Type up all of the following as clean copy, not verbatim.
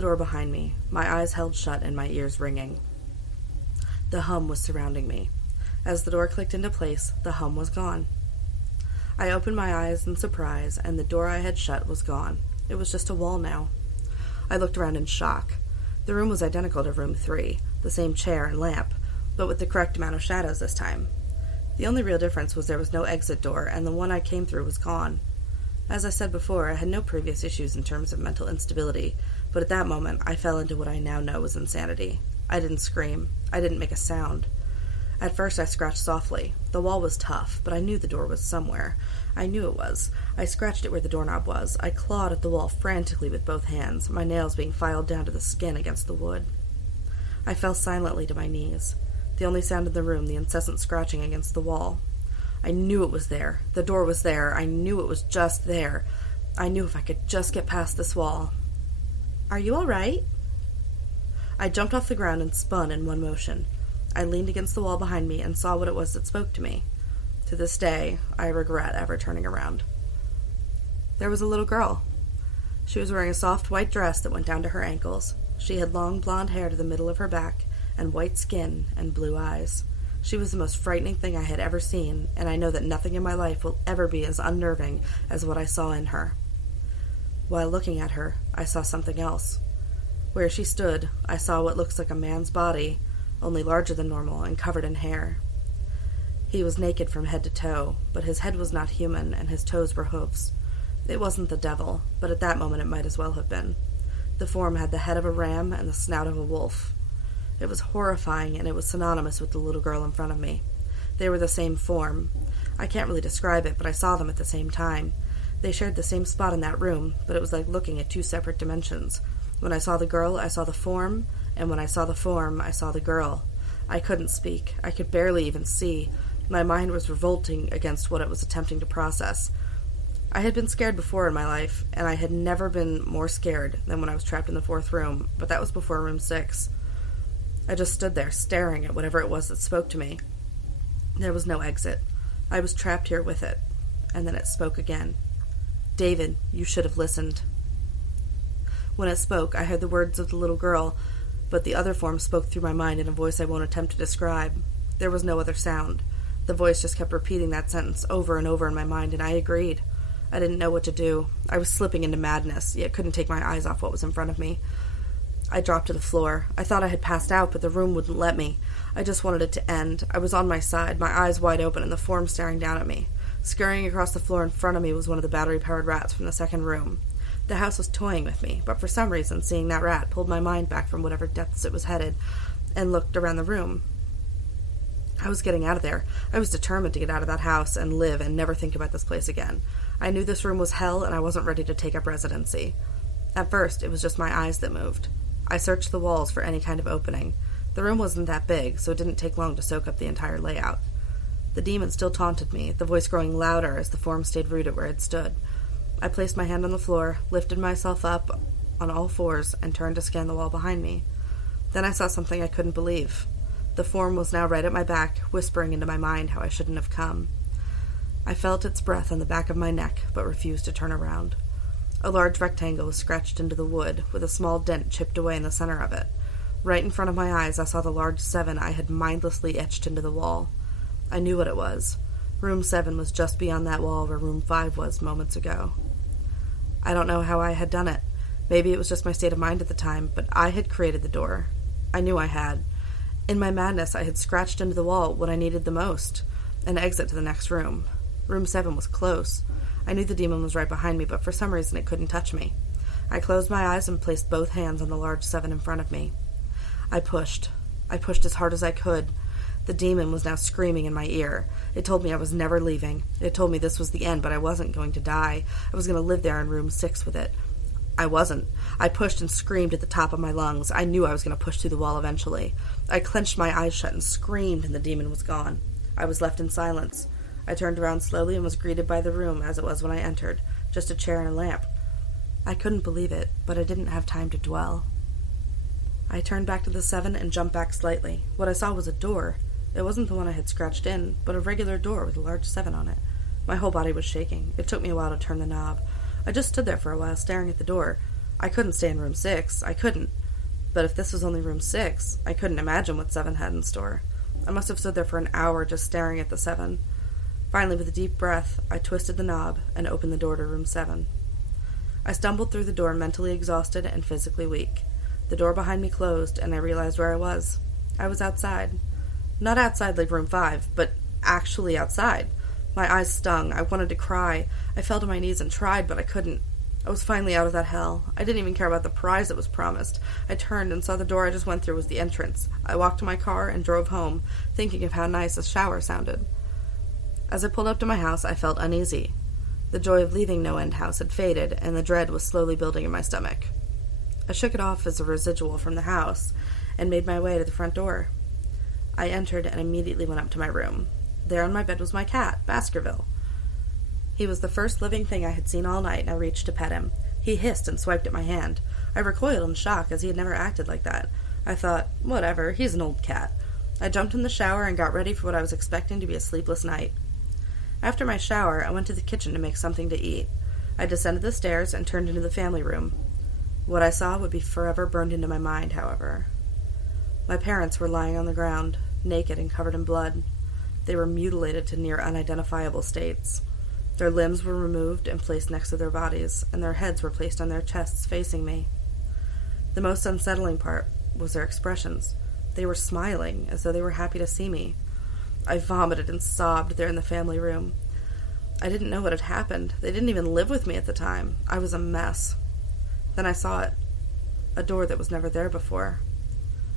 the door behind me, my eyes held shut and my ears ringing. The hum was surrounding me. As the door clicked into place, the hum was gone. I opened my eyes in surprise, and the door I had shut was gone. It was just a wall now. I looked around in shock. The room was identical to room 3, the same chair and lamp, but with the correct amount of shadows this time. The only real difference was there was no exit door, and the one I came through was gone. As I said before, I had no previous issues in terms of mental instability, but at that moment I fell into what I now know was insanity. I didn't scream. I didn't make a sound. At first I scratched softly. The wall was tough, but I knew the door was somewhere. I knew it was. I scratched it where the doorknob was. I clawed at the wall frantically with both hands, my nails being filed down to the skin against the wood. I fell silently to my knees. The only sound in the room, the incessant scratching against the wall. I knew it was there. The door was there. I knew it was just there. I knew if I could just get past this wall. "Are you all right?" I jumped off the ground and spun in one motion. I leaned against the wall behind me and saw what it was that spoke to me. To this day, I regret ever turning around. There was a little girl. She was wearing a soft white dress that went down to her ankles. She had long blonde hair to the middle of her back, and white skin and blue eyes. She was the most frightening thing I had ever seen, and I know that nothing in my life will ever be as unnerving as what I saw in her. While looking at her, I saw something else. Where she stood, I saw what looks like a man's body, only larger than normal and covered in hair. He was naked from head to toe, but his head was not human and his toes were hooves. It wasn't the devil, but at that moment it might as well have been. The form had the head of a ram and the snout of a wolf. It was horrifying, and it was synonymous with the little girl in front of me. They were the same form. I can't really describe it, but I saw them at the same time. They shared the same spot in that room, but it was like looking at two separate dimensions. When I saw the girl, I saw the form, and when I saw the form, I saw the girl. I couldn't speak. I could barely even see. My mind was revolting against what it was attempting to process. I had been scared before in my life, and I had never been more scared than when I was trapped in the 4th room, but that was before room 6. I just stood there, staring at whatever it was that spoke to me. There was no exit. I was trapped here with it. And then it spoke again. "David, you should have listened." When it spoke, I heard the words of the little girl, but the other form spoke through my mind in a voice I won't attempt to describe. There was no other sound. The voice just kept repeating that sentence over and over in my mind, and I agreed. I didn't know what to do. I was slipping into madness, yet couldn't take my eyes off what was in front of me. I dropped to the floor. I thought I had passed out, but the room wouldn't let me. I just wanted it to end. I was on my side, my eyes wide open, and the form staring down at me. Scurrying across the floor in front of me was one of the battery-powered rats from the 2nd room. The house was toying with me, but for some reason, seeing that rat pulled my mind back from whatever depths it was headed, and looked around the room. I was getting out of there. I was determined to get out of that house and live and never think about this place again. I knew this room was hell, and I wasn't ready to take up residency. At first, it was just my eyes that moved. I searched the walls for any kind of opening. The room wasn't that big, so it didn't take long to soak up the entire layout. The demon still taunted me, the voice growing louder as the form stayed rooted where it stood. I placed my hand on the floor, lifted myself up on all fours, and turned to scan the wall behind me. Then I saw something I couldn't believe. The form was now right at my back, whispering into my mind how I shouldn't have come. I felt its breath on the back of my neck, but refused to turn around. A large rectangle was scratched into the wood, with a small dent chipped away in the center of it. Right in front of my eyes, I saw the large 7 I had mindlessly etched into the wall. I knew what it was. Room 7 was just beyond that wall where room 5 was moments ago. I don't know how I had done it. Maybe it was just my state of mind at the time, but I had created the door. I knew I had. In my madness, I had scratched into the wall what I needed the most, an exit to the next room. Room 7 was close. I knew the demon was right behind me, but for some reason it couldn't touch me. I closed my eyes and placed both hands on the large 7 in front of me. I pushed. I pushed as hard as I could. The demon was now screaming in my ear. It told me I was never leaving. It told me this was the end, but I wasn't going to die. I was going to live there in room 6 with it. I wasn't. I pushed and screamed at the top of my lungs. I knew I was going to push through the wall eventually. I clenched my eyes shut and screamed, and the demon was gone. I was left in silence. I turned around slowly and was greeted by the room as it was when I entered, just a chair and a lamp. I couldn't believe it, but I didn't have time to dwell. I turned back to the 7 and jumped back slightly. What I saw was a door. It wasn't the one I had scratched in, but a regular door with a large 7 on it. My whole body was shaking. It took me a while to turn the knob. I just stood there for a while, staring at the door. I couldn't stay in room 6. I couldn't. But if this was only room 6, I couldn't imagine what 7 had in store. I must have stood there for an hour just staring at the 7. Finally, with a deep breath, I twisted the knob and opened the door to room 7. I stumbled through the door mentally exhausted and physically weak. The door behind me closed, and I realized where I was. I was outside. Not outside like room 5, but actually outside. My eyes stung. I wanted to cry. I fell to my knees and tried, but I couldn't. I was finally out of that hell. I didn't even care about the prize that was promised. I turned and saw the door I just went through was the entrance. I walked to my car and drove home, thinking of how nice a shower sounded. As I pulled up to my house, I felt uneasy. The joy of leaving No End House had faded, and the dread was slowly building in my stomach. I shook it off as a residual from the house, and made my way to the front door. I entered and immediately went up to my room. There on my bed was my cat, Baskerville. He was the first living thing I had seen all night, and I reached to pet him. He hissed and swiped at my hand. I recoiled in shock, as he had never acted like that. I thought, whatever, he's an old cat. I jumped in the shower and got ready for what I was expecting to be a sleepless night. After my shower, I went to the kitchen to make something to eat. I descended the stairs and turned into the family room. What I saw would be forever burned into my mind, however. My parents were lying on the ground, naked and covered in blood. They were mutilated to near unidentifiable states. Their limbs were removed and placed next to their bodies, and their heads were placed on their chests facing me. The most unsettling part was their expressions. They were smiling, as though they were happy to see me. I vomited and sobbed there in the family room. I didn't know what had happened. They didn't even live with me at the time. I was a mess. Then I saw it. A door that was never there before.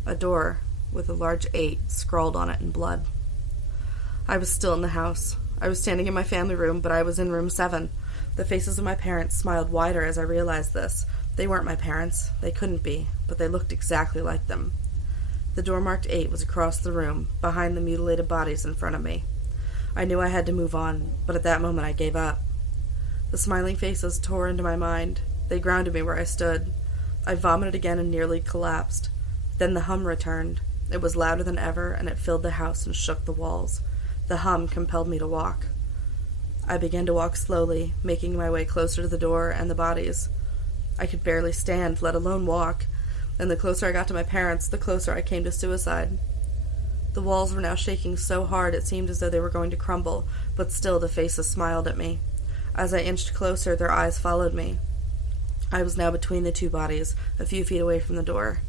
A door with a large 8 scrawled on it in blood. I was still in the house. I was standing in my family room, but I was in room 7. The faces of my parents smiled wider as I realized this. They weren't my parents. They couldn't be, but they looked exactly like them. The door marked 8 was across the room, behind the mutilated bodies in front of me. I knew I had to move on, but at that moment I gave up. The smiling faces tore into my mind. They grounded me where I stood. I vomited again and nearly collapsed. Then the hum returned. It was louder than ever, and it filled the house and shook the walls. The hum compelled me to walk. I began to walk slowly, making my way closer to the door and the bodies. I could barely stand, let alone walk, and the closer I got to my parents, the closer I came to suicide. The walls were now shaking so hard it seemed as though they were going to crumble, but still the faces smiled at me. As I inched closer, their eyes followed me. I was now between the 2 bodies, a few feet away from the door.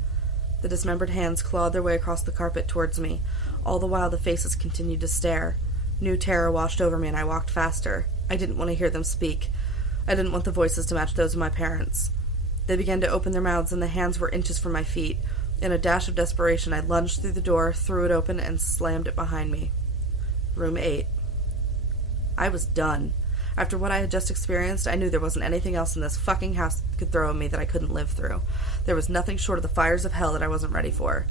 The dismembered hands clawed their way across the carpet towards me. All the while the faces continued to stare. New terror washed over me, and I walked faster. I didn't want to hear them speak. I didn't want the voices to match those of my parents. They began to open their mouths, and the hands were inches from my feet. In a dash of desperation, I lunged through the door, threw it open, and slammed it behind me. Room 8. I was done. After what I had just experienced, I knew there wasn't anything else in this fucking house that could throw at me that I couldn't live through. There was nothing short of the fires of hell that I wasn't ready for.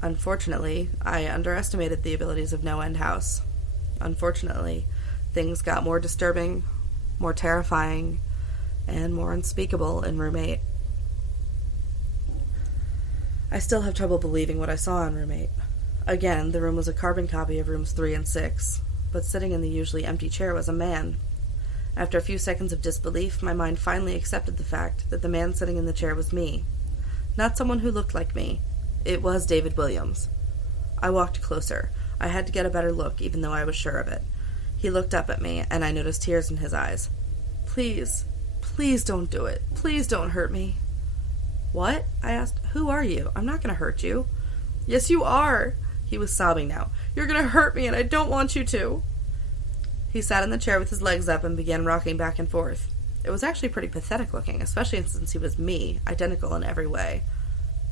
Unfortunately, I underestimated the abilities of No End House. Unfortunately, things got more disturbing, more terrifying, and more unspeakable in room 8. I still have trouble believing what I saw in room 8. Again, the room was a carbon copy of rooms 3 and 6, but sitting in the usually empty chair was a man. After a few seconds of disbelief, my mind finally accepted the fact that the man sitting in the chair was me. Not someone who looked like me. It was David Williams. I walked closer. I had to get a better look, even though I was sure of it. He looked up at me, and I noticed tears in his eyes. Please don't do it. Please don't hurt me. What? I asked. Who are you? I'm not going to hurt you. Yes, you are. He was sobbing now. You're going to hurt me, and I don't want you to. He sat in the chair with his legs up and began rocking back and forth. It was actually pretty pathetic looking, especially since he was me, identical in every way.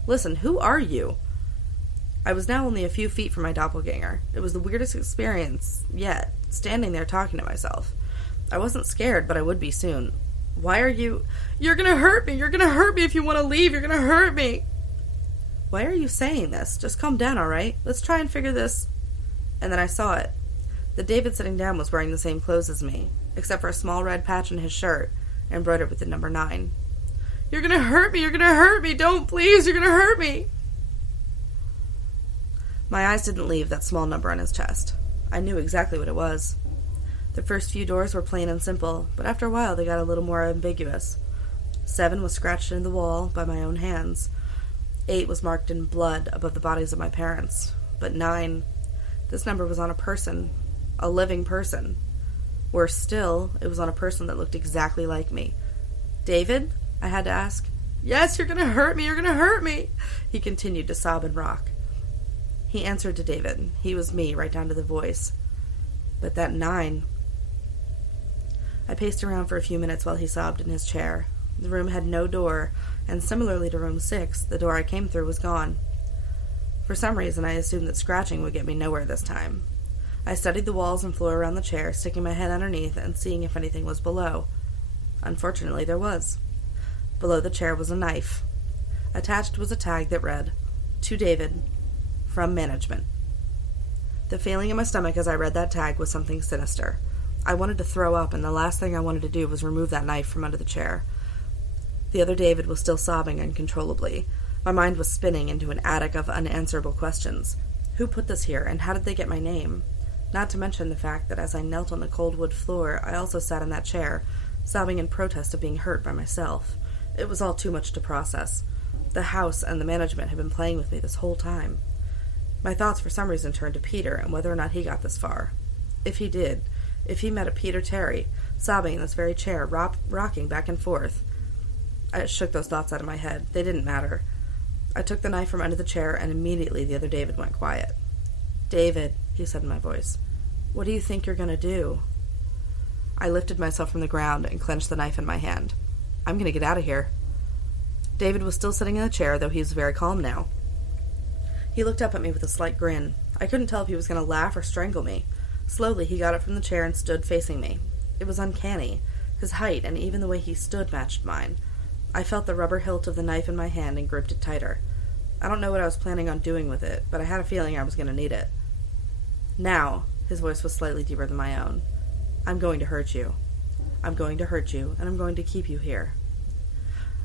Listen, who are you? I was now only a few feet from my doppelganger. It was the weirdest experience yet, standing there talking to myself. I wasn't scared, but I would be soon. Why are you... You're gonna hurt me! You're gonna hurt me if you want to leave! You're gonna hurt me! Why are you saying this? Just calm down, alright? Let's try and figure this... And then I saw it. The David sitting down was wearing the same clothes as me, except for a small red patch on his shirt, embroidered with the number 9. You're gonna hurt me! You're gonna hurt me! Don't, please! You're gonna hurt me! My eyes didn't leave that small number on his chest. I knew exactly what it was. The first few doors were plain and simple, but after a while they got a little more ambiguous. 7 was scratched into the wall by my own hands. 8 was marked in blood above the bodies of my parents. But 9, this number was on a person, a living person. Worse still, it was on a person that looked exactly like me. "David?" I had to ask. "Yes, you're going to hurt me, you're going to hurt me," he continued to sob and rock. He answered to David. He was me, right down to the voice. But that 9... I paced around for a few minutes while he sobbed in his chair. The room had no door, and similarly to room 6, the door I came through was gone. For some reason, I assumed that scratching would get me nowhere this time. I studied the walls and floor around the chair, sticking my head underneath and seeing if anything was below. Unfortunately, there was. Below the chair was a knife. Attached was a tag that read, "To David, from management." The feeling in my stomach as I read that tag was something sinister. I wanted to throw up, and the last thing I wanted to do was remove that knife from under the chair. The other David was still sobbing uncontrollably. My mind was spinning into an attic of unanswerable questions. Who put this here, and how did they get my name? Not to mention the fact that as I knelt on the cold wood floor, I also sat in that chair, sobbing in protest of being hurt by myself. It was all too much to process. The house and the management had been playing with me this whole time. My thoughts for some reason turned to Peter and whether or not he got this far. If he did, if he met a Peter Terry, sobbing in this very chair, rocking back and forth. I shook those thoughts out of my head. They didn't matter. I took the knife from under the chair, and immediately the other David went quiet. "David," he said in my voice, "what do you think you're going to do?" I lifted myself from the ground and clenched the knife in my hand. "I'm going to get out of here." David was still sitting in the chair, though he was very calm now. He looked up at me with a slight grin. I couldn't tell if he was going to laugh or strangle me. Slowly, he got up from the chair and stood facing me. It was uncanny. His height and even the way he stood matched mine. I felt the rubber hilt of the knife in my hand and gripped it tighter. I don't know what I was planning on doing with it, but I had a feeling I was going to need it. "Now," his voice was slightly deeper than my own, "I'm going to hurt you. I'm going to hurt you, and I'm going to keep you here."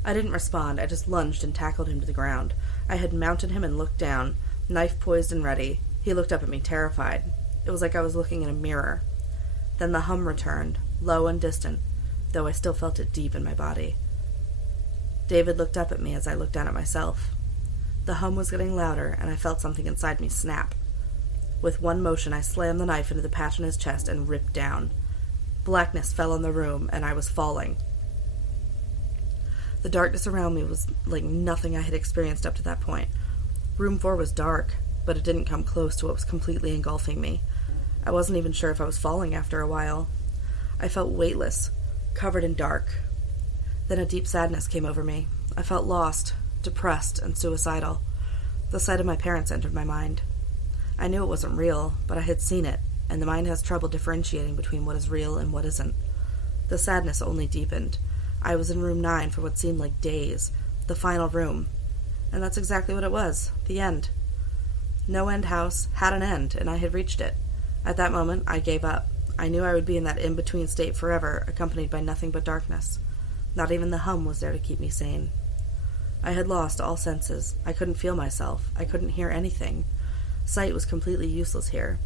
I didn't respond. I just lunged and tackled him to the ground. I had mounted him and looked down, knife poised and ready. He looked up at me, terrified. It was like I was looking in a mirror. Then the hum returned, low and distant, though I still felt it deep in my body. David looked up at me as I looked down at myself. The hum was getting louder, and I felt something inside me snap. With one motion, I slammed the knife into the patch on his chest and ripped down. Blackness fell on the room, and I was falling. The darkness around me was like nothing I had experienced up to that point. Room 4 was dark, but it didn't come close to what was completely engulfing me. I wasn't even sure if I was falling after a while. I felt weightless, covered in dark. Then a deep sadness came over me. I felt lost, depressed, and suicidal. The sight of my parents entered my mind. I knew it wasn't real, but I had seen it, and the mind has trouble differentiating between what is real and what isn't. The sadness only deepened. I was in room 9 for what seemed like days, the final room. And that's exactly what it was, the end. No End House had an end, and I had reached it. At that moment, I gave up. I knew I would be in that in-between state forever, accompanied by nothing but darkness. Not even the hum was there to keep me sane. I had lost all senses. I couldn't feel myself. I couldn't hear anything. Sight was completely useless here.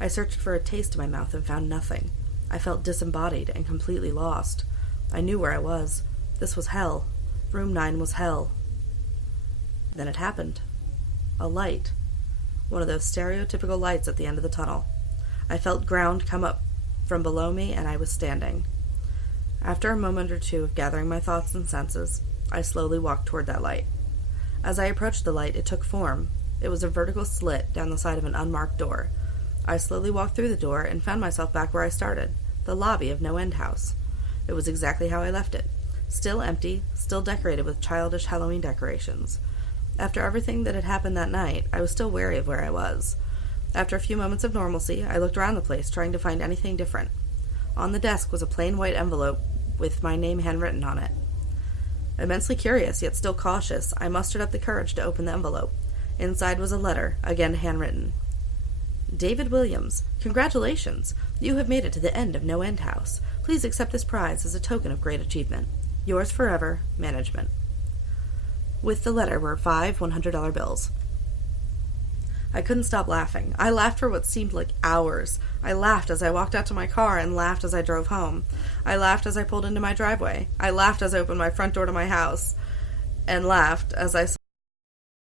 I searched for a taste in my mouth and found nothing. I felt disembodied and completely lost. I knew where I was. This was hell. Room 9 was hell. Then it happened. A light. One of those stereotypical lights at the end of the tunnel. I felt ground come up from below me, and I was standing. After a moment or two of gathering my thoughts and senses, I slowly walked toward that light. As I approached the light, it took form. It was a vertical slit down the side of an unmarked door. I slowly walked through the door and found myself back where I started, the lobby of No End House. It was exactly how I left it. Still empty, still decorated with childish Halloween decorations. After everything that had happened that night, I was still wary of where I was. After a few moments of normalcy, I looked around the place, trying to find anything different. On the desk was a plain white envelope with my name handwritten on it. Immensely curious, yet still cautious, I mustered up the courage to open the envelope. Inside was a letter, again handwritten. David Williams, congratulations! You have made it to the end of No End House. Please accept this prize as a token of great achievement. Yours forever, Management. With the letter were 5 $100 bills. I couldn't stop laughing. I laughed for what seemed like hours. I laughed as I walked out to my car and laughed as I drove home. I laughed as I pulled into my driveway. I laughed as I opened my front door to my house and laughed as I